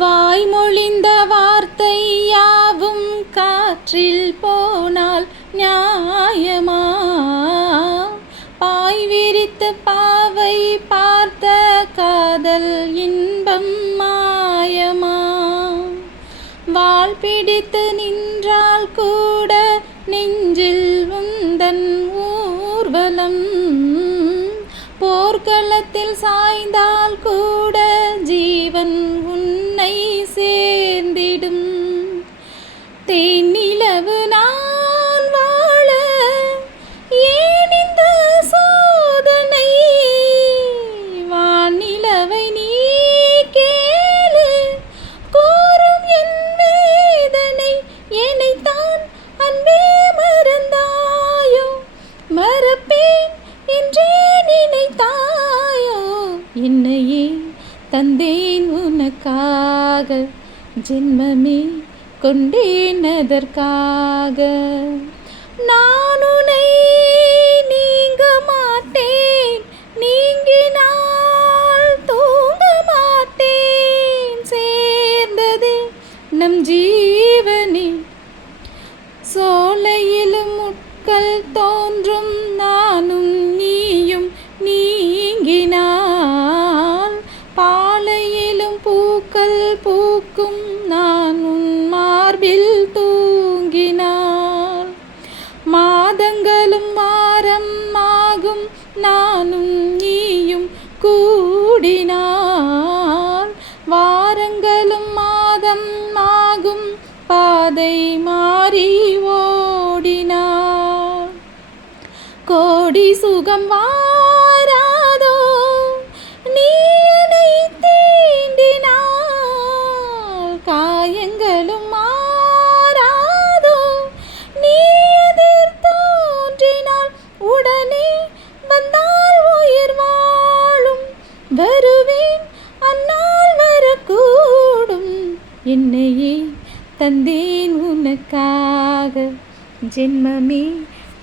வாய்மொழிந்த வார்த்தை யாவும் காற்றில் போனால் நியாயமா? பாய் விரித்து பாவை பார்த்த காதல் இன்பம் மாயமா? வாள் பிடித்து நின்றால் கூட நெஞ்சில் உந்தன் ஊர்வலம், போர்க்களத்தில் சாய்ந்தால் கூட ஜீவன் உன்னை சேர்ந்திடும். தேனிலவு நான் வாழ ஏன் இந்த சோதனை? வானிலவை நீ கேளு கோரும் என் வேதனை. என்னைத்தான் அன்பே மறந்தாயோ, மறப்பேன் என்றே நினைத்தாயோ? என்னையே தந்தேன் உனக்காக, ஜென்மமே கொண்டேன் அதற்காக. நான் உன்னை நீங்க மாட்டேன், நீங்கினால் தூங்க மாட்டேன். சேர்ந்ததே நம் ஜீவனே, சோலையிலும் முட்கள் தோன்றும் நானும் நீயும் நீங்கினால், பாலையிலும் பூக்கள் பூக்கும் நான் உன் மார்பில் தூங்கினால். மாதங்களும் வாரம் ஆகும் நானும் நீயும் கூடினால், வாரங்களும் மாதம் ஆகும் பாதை மாறி ஓடினார். கோடி சுகம் வாராதோ நீ என்னை தீண்டினால்? காயங்களும் மாறாதோ நீ எதிர் தோன்றினால்? உடனே வந்தால் உயிர் வாழும், வருவேன் அந்நாள் வரக்கூடும். என்னையே தந்தேன் உனக்காக, ஜென்மமே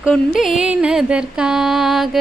கொண்டேன் அதற்காக.